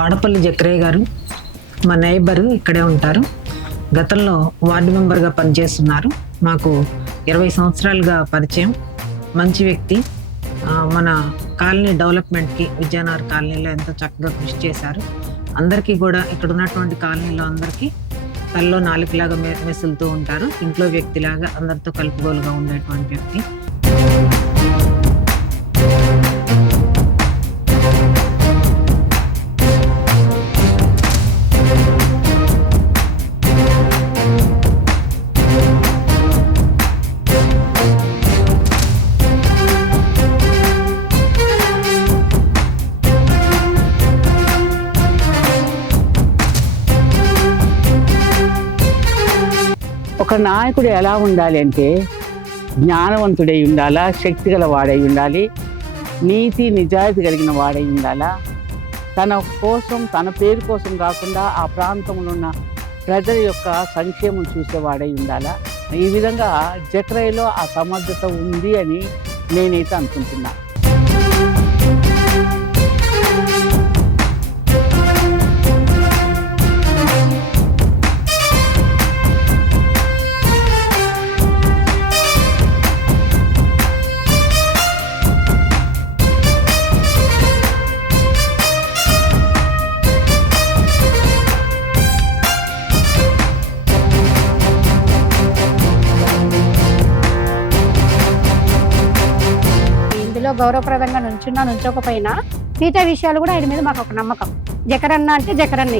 వాడపల్లి జక్రయ్య గారు మా నైబరు ఇక్కడే ఉంటారు. గతంలో వార్డు మెంబర్గా పనిచేస్తున్నారు. మాకు 20 సంవత్సరాలుగా పరిచయం. మంచి వ్యక్తి. మన కాలనీ డెవలప్మెంట్కి విజయనగర్ కాలనీలో ఎంతో చక్కగా కృషి చేశారు. అందరికీ కూడా ఇక్కడ ఉన్నటువంటి కాలనీలో అందరికీ తల్లో నాలుగులాగా మెసులుతూ ఉంటారు. ఇంట్లో వ్యక్తిలాగా అందరితో కలుపుగోలుగా ఉండేటువంటి వ్యక్తి. ఒక నాయకుడు ఎలా ఉండాలి అంటే జ్ఞానవంతుడై ఉండాలా, శక్తి గల వాడై ఉండాలి, నీతి నిజాయితీ కలిగిన వాడై ఉండాలా, తన కోసం తన పేరు కోసం కాకుండా ఆ ప్రాంతంలో ఉన్న ప్రజల యొక్క సంక్షేమం చూసేవాడై ఉండాలా. ఈ విధంగా జక్రయ్యలో ఆ సమర్థత ఉంది అని నేనైతే అనుకుంటున్నా. గౌరవప్రదంగా నుంచోకపోయినా మిగతా విషయాలు కూడా ఆయన మీద మాకు ఒక నమ్మకం. జకరన్న అంటే జకరన్న.